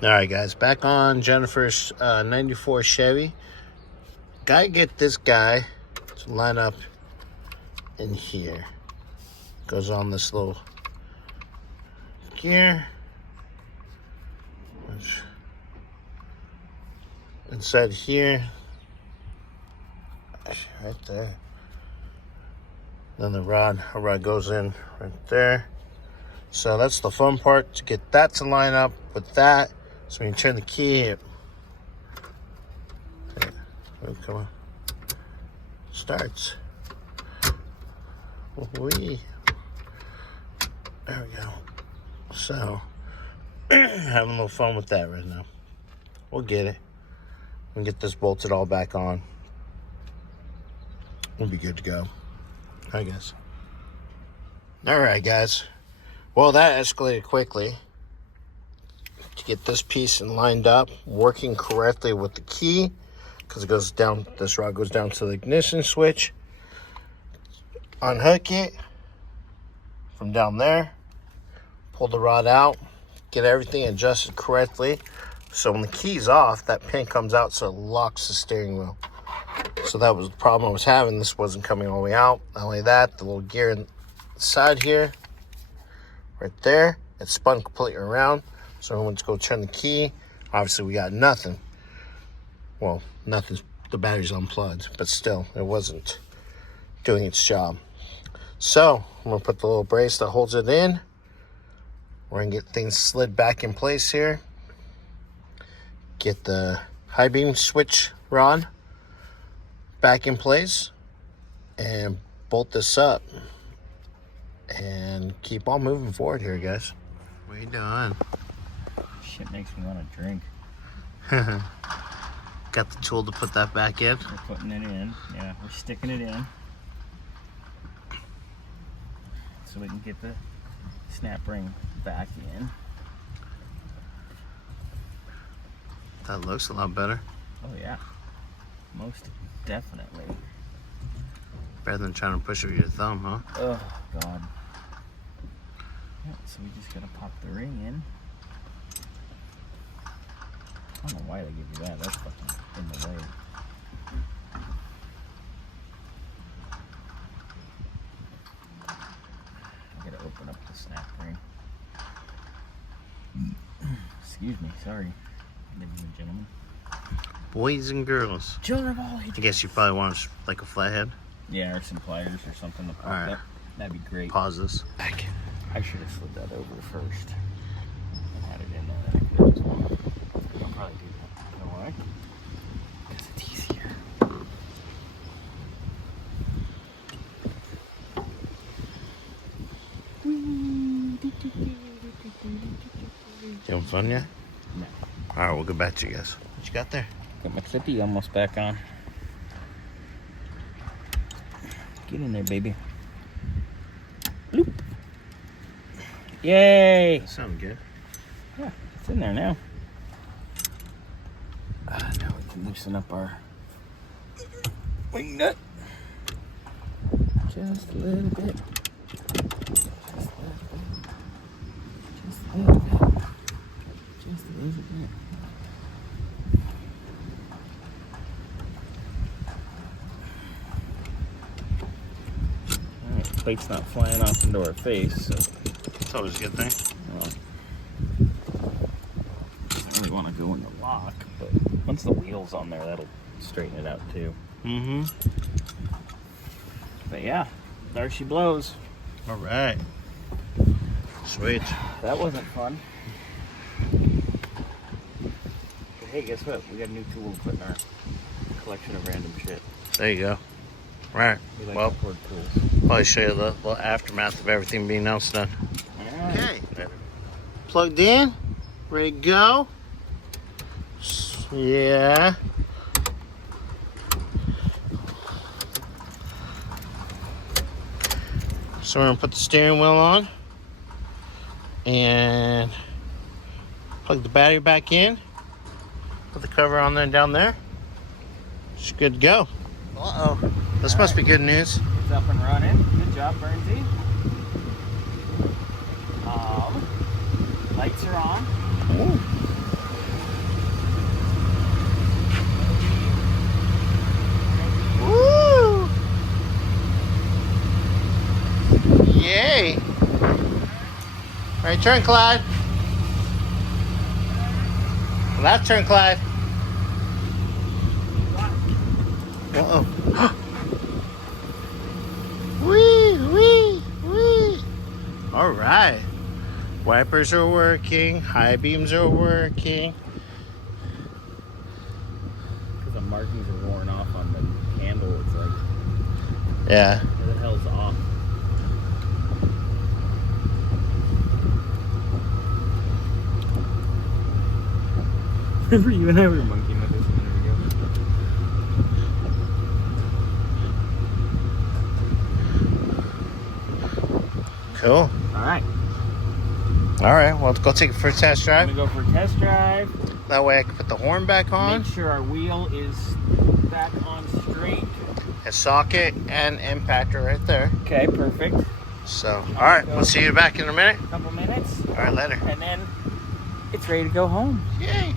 Alright guys, back on Jennifer's 94 Chevy. Gotta get this guy to line up in here. Goes on this little gear. Which inside here. Right there. Then the rod goes in right there. So that's the fun part, to get that to line up with that. So when you turn the key, it come on, starts. Wee. There we go. So having a little fun with that right now. We'll get it. We'll get this bolted all back on. We'll be good to go, I guess. All right, guys. Well, that escalated quickly. To get this piece lined up, working correctly with the key, because it goes down, this rod goes down to the ignition switch. Unhook it from down there, pull the rod out, get everything adjusted correctly. So when the key's off, that pin comes out so it locks the steering wheel. So that was the problem I was having. This wasn't coming all the way out. Not only that, the little gear inside here, right there, it spun completely around. So I went to go turn the key. Obviously, we got nothing. Well, nothing. The battery's unplugged, but still, it wasn't doing its job. So I'm gonna put the little brace that holds it in. We're gonna get things slid back in place here. Get the high beam switch rod back in place and bolt this up and keep on moving forward here, guys. What are you doing? Shit makes me want to drink. Got the tool to put that back in? We're putting it in. Yeah, we're sticking it in. So we can get the snap ring back in. That looks a lot better. Oh yeah, most definitely. Better than trying to push it with your thumb, huh? Oh God. Yeah, so we just gotta pop the ring in. I don't know why they give you that. That's fucking in the way. I gotta open up the snap ring. Excuse me, sorry, ladies and gentlemen. Boys and girls. Children of all I ages. guess you probably want like a flathead. Yeah, or some pliers or something to pop Alright. up. That'd be great. Pause this. Back. I should have slid that over first and had it in there. Then I could as well. I'll probably do that. You know why? Because it's easier. You having fun yet? No. Alright, we'll get back to you guys. What you got there? Got my clippy almost back on. Get in there, baby. Bloop. Yay! That sounded good. Yeah, it's in there now. Now we can loosen up our wing nut. Just a little bit. Just a little bit. Just a little bit. Just a little bit. Alright, plate's not flying off into our face, so It's always a good thing. Doesn't really want to go in the lock, but once the wheel's on there, that'll straighten it out too. Mm-hmm. But yeah, there she blows. Alright. Sweet. That wasn't fun. But hey, guess what? We got a new tool to put in our collection of random shit. There you go. Alright. We like Well, record tools. probably show you the little aftermath of everything being else done. Okay. Plugged in. Ready to go. Yeah. So we're gonna put the steering wheel on and plug the battery back in. Put the cover on there and down there. It's good to go. Uh-oh. This must be good news. It's up and running. Good job, Bernsey. Lights are on. Ooh. Right turn, Clyde. Left turn, Clyde. Uh-oh. Wee, wee, wee. All right. Wipers are working. High beams are working. Because the markings are worn off on the handle. It's like, Yeah. where the hell's off? Remember you and I were monkeying with this a minute ago. Cool. Alright. All right. Well, let's go take it for a test drive. I'm going to go for a test drive. That way I can put the horn back on. Make sure our wheel is back on straight. A socket and impactor right there. Okay, perfect. So, all right. We'll see you back in a minute. A couple minutes. All right, later. And then it's ready to go home. Yay.